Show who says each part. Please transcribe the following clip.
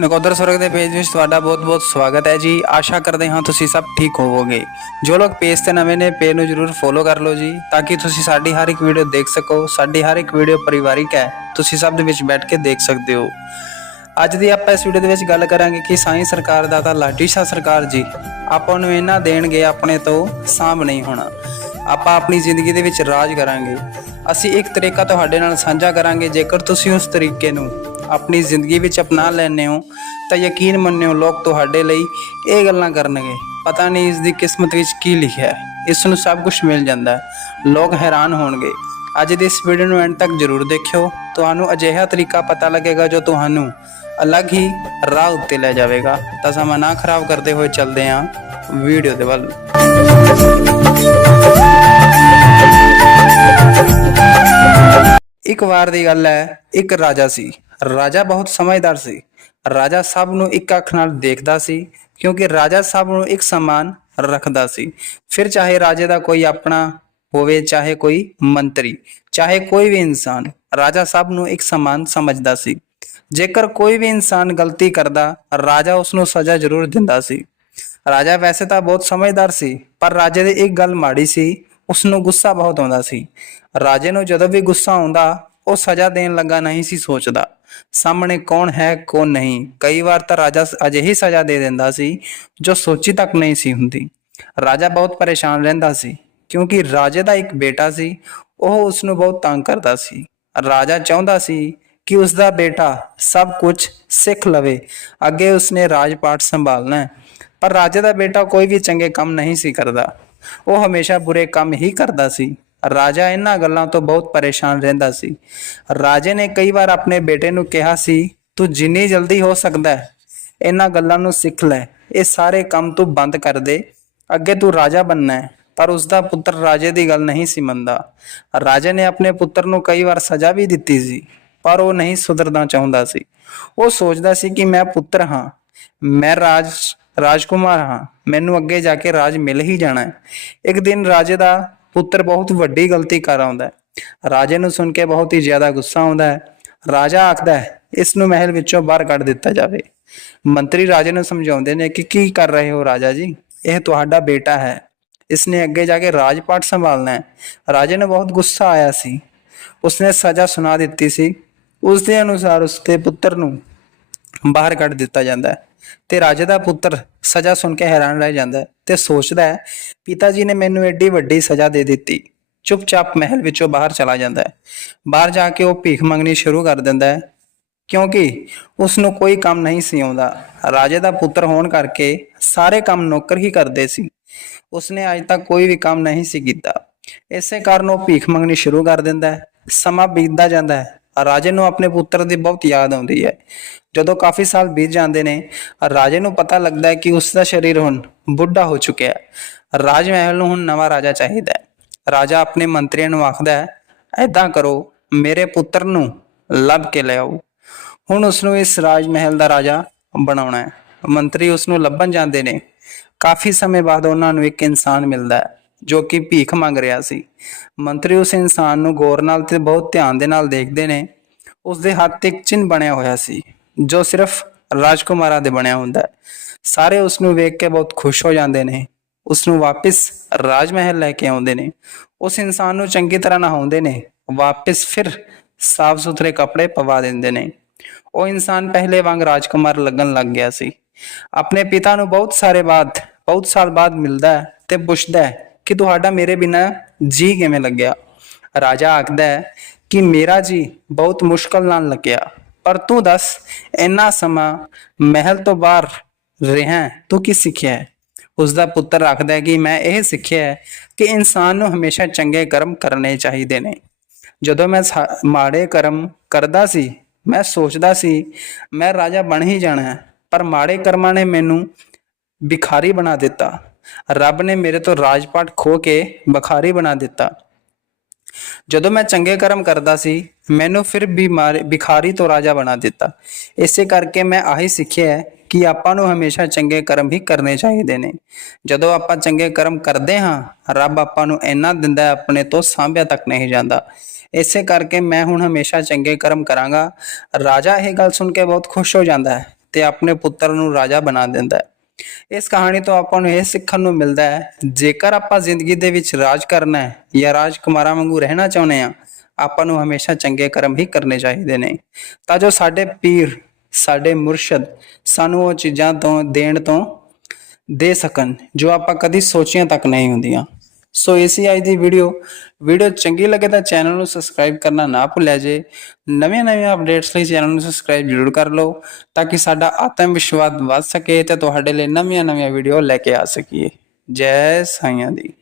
Speaker 1: ਨਕੋਦਰ ਸੁਰਗ ਦੇ ਪੇਜ ਵਿੱਚ ਤੁਹਾਡਾ ਬਹੁਤ-ਬਹੁਤ ਸਵਾਗਤ ਹੈ ਜੀ। ਆਸ਼ਾ ਕਰਦੇ ਹਾਂ ਤੁਸੀਂ ਸਭ ਠੀਕ ਹੋਵੋਗੇ। ਜੋ ਲੋਕ ਪੇਜ ਤੇ ਨਵੇਂ ਨੇ, ਪੇਜ ਨੂੰ ਜਰੂਰ ਫੋਲੋ ਕਰ ਲਓ ਜੀ, ਤਾਂ ਕਿ ਤੁਸੀਂ ਸਾਡੀ ਹਰ ਇੱਕ ਵੀਡੀਓ ਦੇਖ ਸਕੋ, ਸਾਡੀ ਹਰ ਇੱਕ ਵੀਡੀਓ ਪਰਿਵਾਰਿਕ ਹੈ, ਤੁਸੀਂ ਸਭ ਦੇ ਵਿੱਚ ਬੈਠ ਕੇ ਦੇਖ ਸਕਦੇ ਹੋ। ਅੱਜ ਦੀ ਆਪਾਂ ਇਸ ਵੀਡੀਓ ਦੇ ਵਿੱਚ ਗੱਲ ਕਰਾਂਗੇ ਕਿ ਸਾਈਂ ਸਰਕਾਰ ਦਾ ਤਾਂ ਲਾਠੀ ਸਰਕਾਰ ਜੀ, ਆਪਾਂ ਨੂੰ ਇਹਨਾਂ ਦੇਣਗੇ ਆਪਣੇ ਤੋਂ ਸਾਂਭ ਨਹੀਂ ਹੋਣਾ। ਆਪਾਂ ਆਪਣੀ ਜ਼ਿੰਦਗੀ ਦੇ ਵਿੱਚ ਰਾਜ ਕਰਾਂਗੇ। ਅਸੀਂ ਇੱਕ ਤਰੀਕਾ ਤੁਹਾਡੇ ਨਾਲ ਸਾਂਝਾ ਕਰਾਂਗੇ, ਜੇਕਰ ਤੁਸੀਂ ਉਸ ਤਰੀਕੇ ਨੂੰ ਆਪਣੀ ਜ਼ਿੰਦਗੀ ਵਿੱਚ ਅਪਣਾ ਲੈਂਦੇ ਹੋ, ਤਾਂ ਯਕੀਨ ਮੰਨਿਓ ਲੋਕ ਤੁਹਾਡੇ ਲਈ ਇਹ ਗੱਲਾਂ ਕਰਨਗੇ। ਪਤਾ ਨਹੀਂ ਇਸ ਦੀ ਕਿਸਮਤ ਵਿੱਚ ਕੀ ਲਿਖਿਆ ਹੈ। ਇਸ ਨੂੰ ਸਭ ਕੁਝ ਮਿਲ ਜਾਂਦਾ ਹੈ। ਲੋਕ ਹੈਰਾਨ ਹੋਣਗੇ। ਅੱਜ ਦੀ ਇਸ ਵੀਡੀਓ ਨੂੰ ਐਂਡ ਤੱਕ ਜ਼ਰੂਰ ਦੇਖਿਓ। ਤੁਹਾਨੂੰ ਅਜਿਹਾ ਤਰੀਕਾ ਪਤਾ ਲੱਗੇਗਾ ਜੋ ਤੁਹਾਨੂੰ ਅਲੱਗ ਹੀ ਰਾਹ ਉੱਤੇ ਲੈ ਜਾਵੇਗਾ। ਤਾਂ ਸਮਾਂ ਨਾ ਖਰਾਬ ਕਰਦੇ ਹੋਏ ਚੱਲਦੇ ਹਾਂ ਵੀਡੀਓ ਦੇ ਵੱਲ। ਇੱਕ ਵਾਰ ਦੀ ਗੱਲ ਹੈ, ਇੱਕ ਰਾਜਾ ਸੀ। ਰਾਜਾ ਬਹੁਤ ਸਮਝਦਾਰ ਸੀ। ਰਾਜਾ ਸਭ ਨੂੰ ਇੱਕ ਅੱਖ ਨਾਲ ਦੇਖਦਾ ਸੀ, ਕਿਉਂਕਿ ਰਾਜਾ ਸਭ ਨੂੰ ਇੱਕ ਸਮਾਨ ਰੱਖਦਾ ਸੀ। ਫਿਰ ਚਾਹੇ ਰਾਜੇ ਦਾ ਕੋਈ ਆਪਣਾ ਹੋਵੇ, ਚਾਹੇ ਕੋਈ ਮੰਤਰੀ, ਚਾਹੇ ਕੋਈ ਵੀ ਇਨਸਾਨ, ਰਾਜਾ ਸਭ ਨੂੰ ਇੱਕ ਸਮਾਨ ਸਮਝਦਾ ਸੀ। ਜੇਕਰ ਕੋਈ ਵੀ ਇਨਸਾਨ ਗਲਤੀ ਕਰਦਾ, ਰਾਜਾ ਉਸ ਨੂੰ ਸਜ਼ਾ ਜ਼ਰੂਰ ਦਿੰਦਾ ਸੀ। ਰਾਜਾ ਵੈਸੇ ਤਾਂ ਬਹੁਤ ਸਮਝਦਾਰ ਸੀ, ਪਰ ਰਾਜੇ ਦੀ ਇੱਕ ਗੱਲ ਮਾੜੀ ਸੀ ਉਸ ਨੂੰ ਗੁੱਸਾ ਬਹੁਤ ਆਉਂਦਾ ਸੀ। ਰਾਜੇ ਨੂੰ ਜਦੋਂ ਵੀ ਗੁੱਸਾ ਆਉਂਦਾ, ਉਹ ਸਜ਼ਾ ਦੇਣ ਲੱਗਾ ਨਹੀਂ ਸੀ ਸੋਚਦਾ। ਸਾਹਮਣੇ ਕੌਣ ਹੈ, ਕੌਣ ਨਹੀਂ। ਕਈ ਵਾਰ ਤਾਂ ਰਾਜਾ ਅਜਿਹੀ ਸਜ਼ਾ ਦੇ ਦਿੰਦਾ ਸੀ, ਜੋ ਸੋਚੀ ਤੱਕ ਨਹੀਂ ਸੀ ਹੁੰਦੀ। ਰਾਜਾ ਬਹੁਤ ਪਰੇਸ਼ਾਨ ਰਹਿੰਦਾ ਸੀ, ਕਿਉਂਕਿ ਰਾਜੇ ਦਾ ਇੱਕ ਬੇਟਾ ਸੀ, ਉਹ ਉਸ ਨੂੰ ਬਹੁਤ ਤੰਗ ਕਰਦਾ ਸੀ। ਰਾਜਾ ਚਾਹੁੰਦਾ ਸੀ ਕਿ ਉਸ ਦਾ ਬੇਟਾ ਸਭ ਕੁਝ ਸਿੱਖ ਲਵੇ, ਅੱਗੇ ਉਸਨੇ ਰਾਜਪਾਟ ਸੰਭਾਲਣਾ ਪਰ ਰਾਜੇ ਦਾ ਬੇਟਾ ਕੋਈ ਵੀ ਚੰਗੇ ਕੰਮ ਨਹੀਂ ਸੀ ਕਰਦਾ। ਉਹ ਹਮੇਸ਼ਾ ਬੁਰੇ ਕੰਮ ਹੀ ਕਰਦਾ ਸੀ। ਰਾਜਾ ਇਹਨਾਂ ਗੱਲਾਂ ਤੋਂ ਬਹੁਤ ਪਰੇਸ਼ਾਨ ਰਹਿੰਦਾ ਸੀ। ਰਾਜੇ ਨੇ ਕਈ ਵਾਰ ਆਪਣੇ ਬੇਟੇ ਨੂੰ ਕਿਹਾ ਸੀ, ਤੂੰ ਜਿੰਨੀ ਜਲਦੀ ਹੋ ਸਕਦਾ ਹੈ, ਇਹਨਾਂ ਗੱਲਾਂ ਨੂੰ ਸਿੱਖ ਲੈ। ਇਹ ਸਾਰੇ ਕੰਮ ਤੂੰ ਬੰਦ ਕਰ ਦੇ। ਅੱਗੇ ਤੂੰ ਰਾਜਾ ਬਣਨਾ ਹੈ। ਪਰ ਉਸ ਦਾ ਪੁੱਤਰ ਰਾਜੇ ਦੀ ਗੱਲ ਨਹੀਂ ਸੀ ਮੰਨਦਾ। ਰਾਜੇ ਨੇ ਆਪਣੇ ਪੁੱਤਰ ਨੂੰ ਕਈ ਵਾਰ ਸਜ਼ਾ ਵੀ ਦਿੱਤੀ ਸੀ, ਪਰ ਉਹ ਨਹੀਂ ਸੁਧਰਨਾ ਚਾਹੁੰਦਾ ਸੀ। ਉਹ ਸੋਚਦਾ ਸੀ ਕਿ ਮੈਂ ਪੁੱਤਰ ਹਾਂ, ਮੈਂ ਰਾਜ, ਰਾਜਕੁਮਾਰ ਹਾਂ, ਮੈਨੂੰ ਅੱਗੇ ਜਾ ਕੇ ਰਾਜ ਮਿਲ ਹੀ ਜਾਣਾ ਹੈ। ਇੱਕ ਦਿਨ ਰਾਜੇ ਦਾ ਪੁੱਤਰ ਬਹੁਤ ਵੱਡੀ ਗਲਤੀ ਕਰ ਆਉਂਦਾ ਹੈ। ਰਾਜੇ ਨੂੰ ਸੁਣ ਕੇ ਬਹੁਤ ਹੀ ਜ਼ਿਆਦਾ ਗੁੱਸਾ ਆਉਂਦਾ ਹੈ। ਰਾਜਾ ਆਖਦਾ ਹੈ, ਇਸ ਨੂੰ ਮਹਿਲ ਵਿੱਚੋਂ ਬਾਹਰ ਕੱਢ ਦਿੱਤਾ ਜਾਵੇ। ਮੰਤਰੀ ਰਾਜੇ ਨੂੰ ਸਮਝਾਉਂਦੇ ਨੇ ਕਿ ਕੀ ਕਰ ਰਹੇ ਹੋ ਰਾਜਾ ਜੀ? ਇਹ ਤੁਹਾਡਾ ਬੇਟਾ ਹੈ। ਇਸ ਨੇ ਅੱਗੇ ਜਾ ਕੇ ਰਾਜਪਾਟ ਸੰਭਾਲਣਾ ਹੈ। ਰਾਜੇ ਨੂੰ ਬਹੁਤ ਗੁੱਸਾ ਆਇਆ ਸੀ। ਉਸਨੇ ਸਜ਼ਾ ਸੁਣਾ ਦਿੱਤੀ ਸੀ। ਉਸ ਦੇ ਅਨੁਸਾਰ ਉਸਦੇ ਪੁੱਤਰ ਨੂੰ ਬਾਹਰ ਕੱਢ ਦਿੱਤਾ ਜਾਂਦਾ ਹੈ। ਤੇ ਰਾਜੇ ਦਾ ਪੁੱਤਰ ਸਜ਼ਾ ਸੁਣ ਕੇ ਹੈਰਾਨ ਰਹਿ ਜਾਂਦਾ ਹੈ ਤੇ ਸੋਚਦਾ ਹੈ ਪਿਤਾ ਜੀ ਨੇ ਮੈਨੂੰ ਐਡੀ ਵੱਡੀ ਸਜ਼ਾ ਦੇ ਦਿੱਤੀ। ਚੁੱਪਚਾਪ ਮਹਿਲ ਵਿੱਚੋਂ ਬਾਹਰ ਚਲਾ ਜਾਂਦਾ ਹੈ। ਬਾਹਰ ਜਾ ਕੇ ਉਹ ਭੀਖ ਮੰਗਣੀ ਸ਼ੁਰੂ ਕਰ ਦਿੰਦਾ ਹੈ, ਕਿਉਂਕਿ ਉਸ ਨੂੰ ਕੋਈ ਕੰਮ ਨਹੀਂ ਸੀ ਆਉਂਦਾ। ਰਾਜੇ ਦਾ ਪੁੱਤਰ ਹੋਣ ਕਰਕੇ ਸਾਰੇ ਕੰਮ ਨੌਕਰ ਹੀ ਕਰਦੇ ਸੀ। ਉਸਨੇ ਅੱਜ ਤੱਕ ਕੋਈ ਵੀ ਕੰਮ ਨਹੀਂ ਸੀ ਕੀਤਾ। ਇਸੇ ਕਾਰਨ ਉਹ ਭੀਖ ਮੰਗਣੀ ਸ਼ੁਰੂ ਕਰ ਦਿੰਦਾ ਹੈ। ਸਮਾਂ ਬੀਤਦਾ ਜਾਂਦਾ ਹੈ। ਰਾਜੇ ਨੂੰ ਆਪਣੇ ਪੁੱਤਰ ਦੀ ਬਹੁਤ ਯਾਦ ਆਉਂਦੀ ਹੈ। ਜਦੋਂ ਕਾਫੀ ਸਾਲ ਬੀਤ ਜਾਂਦੇ ਨੇ, ਰਾਜੇ ਨੂੰ ਪਤਾ ਲੱਗਦਾ ਹੈ ਕਿ ਉਸ ਦਾ ਸਰੀਰ ਹੁਣ ਬੁੱਢਾ ਹੋ ਚੁੱਕਿਆ ਹੈ। ਰਾਜ ਮਹਿਲ ਨੂੰ ਹੁਣ ਨਵਾਂ ਰਾਜਾ ਚਾਹੀਦਾ ਹੈ। ਰਾਜਾ ਆਪਣੇ ਮੰਤਰੀਆਂ ਨੂੰ ਆਖਦਾ ਹੈ ਐਦਾਂ ਕਰੋ, ਮੇਰੇ ਪੁੱਤਰ ਨੂੰ ਲੱਭ ਕੇ ਲਿਆਓ ਹੁਣ ਉਸ ਨੂੰ ਇਸ ਰਾਜ ਮਹਿਲ ਦਾ ਰਾਜਾ ਬਣਾਉਣਾ ਹੈ। ਮੰਤਰੀ ਉਸ ਨੂੰ ਲੱਭਣ ਜਾਂਦੇ ਨੇ। ਕਾਫੀ ਸਮੇਂ ਬਾਅਦ ਉਹਨਾਂ ਨੂੰ ਇੱਕ ਇਨਸਾਨ ਮਿਲਦਾ ਹੈ। ਜੋ ਕਿ ਭੀਖ ਮੰਗ ਰਿਹਾ ਸੀ। ਮੰਤਰੀ ਉਸ ਇਨਸਾਨ ਨੂੰ ਗੌਰ ਨਾਲ ਤੇ ਬਹੁਤ ਧਿਆਨ ਦੇ ਨਾਲ ਦੇਖਦੇ ਨੇ। ਉਸ ਦੇ ਹੱਥ ਤੇ ਇੱਕ ਚਿੰਨ੍ਹ ਬਣਿਆ ਹੋਇਆ ਸੀ, ਜੋ ਸਿਰਫ ਰਾਜਕੁਮਾਰਾਂ ਦੇ ਬਣਿਆ ਹੁੰਦਾ ਹੈ। ਸਾਰੇ ਉਸ ਨੂੰ ਵੇਖ ਕੇ ਬਹੁਤ ਖੁਸ਼ ਹੋ ਜਾਂਦੇ ਨੇ। ਉਸ ਨੂੰ ਵਾਪਸ ਰਾਜ ਮਹਿਲ ਲੈ ਕੇ ਆਉਂਦੇ ਨੇ। ਉਸ ਇਨਸਾਨ ਨੂੰ ਚੰਗੀ ਤਰ੍ਹਾਂ ਨਹਾਉਂਦੇ ਨੇ। ਵਾਪਸ ਫਿਰ ਸਾਫ਼ ਸੁਥਰੇ ਕੱਪੜੇ ਪਵਾ ਦਿੰਦੇ ਨੇ। ਉਹ ਇਨਸਾਨ ਪਹਿਲੇ ਵਾਂਗ ਰਾਜਕੁਮਾਰ ਲੱਗਣ ਲੱਗ ਗਿਆ ਸੀ। ਆਪਣੇ ਪਿਤਾ ਨੂੰ ਬਹੁਤ ਸਾਰੇ ਬਾਅਦ, ਬਹੁਤ ਸਾਲ ਬਾਅਦ ਮਿਲਦਾ ਹੈ ਤੇ ਪੁੱਛਦਾ ਹੈ ਕਿ ਤੁਹਾਡਾ ਮੇਰੇ ਬਿਨਾ ਜੀ ਕਿਵੇਂ ਲੱਗਿਆ? ਰਾਜਾ ਆਖਦਾ ਹੈ ਕਿ ਮੇਰਾ ਜੀ ਬਹੁਤ ਮੁਸ਼ਕਲ ਨਾਲ ਲੱਗਿਆ, ਪਰ ਤੂੰ ਦੱਸ, ਇੰਨਾ ਸਮਾਂ ਮਹਿਲ ਤੋਂ ਬਾਹਰ ਰਿਹਾ ਤੂੰ ਕੀ ਸਿੱਖਿਆ ਹੈ? ਉਸ ਦਾ ਪੁੱਤਰ ਆਖਦਾ ਹੈ ਕਿ ਮੈਂ ਇਹ ਸਿੱਖਿਆ ਹੈ ਕਿ ਇਨਸਾਨ ਨੂੰ ਹਮੇਸ਼ਾ ਚੰਗੇ ਕਰਮ ਕਰਨੇ ਚਾਹੀਦੇ ਨੇ। ਜਦੋਂ ਮੈਂ ਸਾ- ਮਾੜੇ ਕਰਮ ਕਰਦਾ ਸੀ, ਮੈਂ ਸੋਚਦਾ ਸੀ, ਮੈਂ ਰਾਜਾ ਬਣ ਹੀ ਜਾਣਾ ਪਰ ਮਾੜੇ ਕਰਮਾਂ ਨੇ ਮੈਨੂੰ ਭਿਖਾਰੀ ਬਣਾ ਦਿੱਤਾ। ਰੱਬ ਨੇ ਮੇਰੇ ਤੋਂ ਰਾਜਪਾਟ ਖੋ ਕੇ ਭਿਖਾਰੀ ਬਣਾ ਦਿੱਤਾ। ਜਦੋਂ ਮੈਂ ਚੰਗੇ ਕਰਮ ਕਰਦਾ ਸੀ, ਮੈਨੂੰ ਫਿਰ ਬਿਮਾਰੀ, ਬਿਖਾਰੀ ਤੋਂ ਰਾਜਾ ਬਣਾ ਦਿੱਤਾ। ਇਸੇ ਕਰਕੇ ਮੈਂ ਆਹੀ ਸਿੱਖਿਆ ਹੈ ਕਿ ਆਪਾਂ ਨੂੰ ਹਮੇਸ਼ਾ ਚੰਗੇ ਕਰਮ ਹੀ ਕਰਨੇ ਚਾਹੀਦੇ ਨੇ। ਜਦੋਂ ਆਪਾਂ ਚੰਗੇ ਕਰਮ ਕਰਦੇ ਹਾਂ, ਰੱਬ ਆਪਾਂ ਨੂੰ ਇੰਨਾ ਦਿੰਦਾ ਹੈ, ਆਪਣੇ ਤੋਂ ਸਾਂਭਿਆ ਤੱਕ ਨਹੀਂ ਜਾਂਦਾ। ਇਸੇ ਕਰਕੇ ਮੈਂ ਹੁਣ ਹਮੇਸ਼ਾ ਚੰਗੇ ਕਰਮ ਕਰਾਂਗਾ। ਰਾਜਾ ਇਹ ਗੱਲ ਸੁਣ ਕੇ ਬਹੁਤ ਖੁਸ਼ ਹੋ ਜਾਂਦਾ ਹੈ ਤੇ ਆਪਣੇ ਪੁੱਤਰ ਨੂੰ ਰਾਜਾ ਬਣਾ ਦਿੰਦਾ ਹੈ। ਇਸ ਕਹਾਣੀ ਤੋਂ ਆਪਾਂ ਨੂੰ ਇਹ ਸਿੱਖਣ ਨੂੰ ਮਿਲਦਾ ਹੈ, ਜੇਕਰ ਆਪਾਂ ਜ਼ਿੰਦਗੀ ਦੇ ਵਿੱਚ ਰਾਜ ਕਰਨਾ ਹੈ ਜਾਂ ਰਾਜਕੁਮਾਰਾਂ ਵਾਂਗੂ ਰਹਿਣਾ ਚਾਹੁੰਦੇ ਆ ਆਪਾਂ ਨੂੰ ਹਮੇਸ਼ਾ ਚੰਗੇ ਕਰਮ ਹੀ ਕਰਨੇ ਚਾਹੀਦੇ ਨੇ। ਤਾਂ ਜੋ ਸਾਡੇ ਪੀਰ, ਸਾਡੇ ਮੁਰਸ਼ਦ ਸਾਨੂੰ ਉਹ ਚੀਜ਼ਾਂ ਤੋਂ, ਦੇਣ ਤੋਂ ਦੇ ਸਕਣ ਜੋ ਆਪਾਂ ਕਦੀ ਸੋਚੀਆਂ ਤੱਕ ਨਹੀਂ ਹੁੰਦੀਆਂ। ਸੋ ਇਸੀ ਅੱਜ ਦੀ ਵੀਡੀਓ ਵੀਡੀਓ ਚੰਗੀ ਲੱਗੇ ਤਾਂ ਚੈਨਲ ਨੂੰ ਸਬਸਕ੍ਰਾਈਬ ਕਰਨਾ ਨਾ ਭੁੱਲਿਆ ਜੇ ਨਵੀਆਂ ਨਵੀਆਂ ਅਪਡੇਟਸ ਲਈ ਚੈਨਲ ਨੂੰ ਸਬਸਕ੍ਰਾਈਬ ਜ਼ਰੂਰ ਕਰ ਲਓ ਤਾਂ ਕਿ ਸਾਡਾ ਆਤਮ ਵਿਸ਼ਵਾਸ ਵੱਧ ਸਕੇ ਤੇ ਤੁਹਾਡੇ ਲਈ ਨਵੀਆਂ ਨਵੀਆਂ ਵੀਡੀਓ ਲੈ ਕੇ ਆ ਸਕੀਏ ਜੈ ਸਾਈਆਂ ਦੀ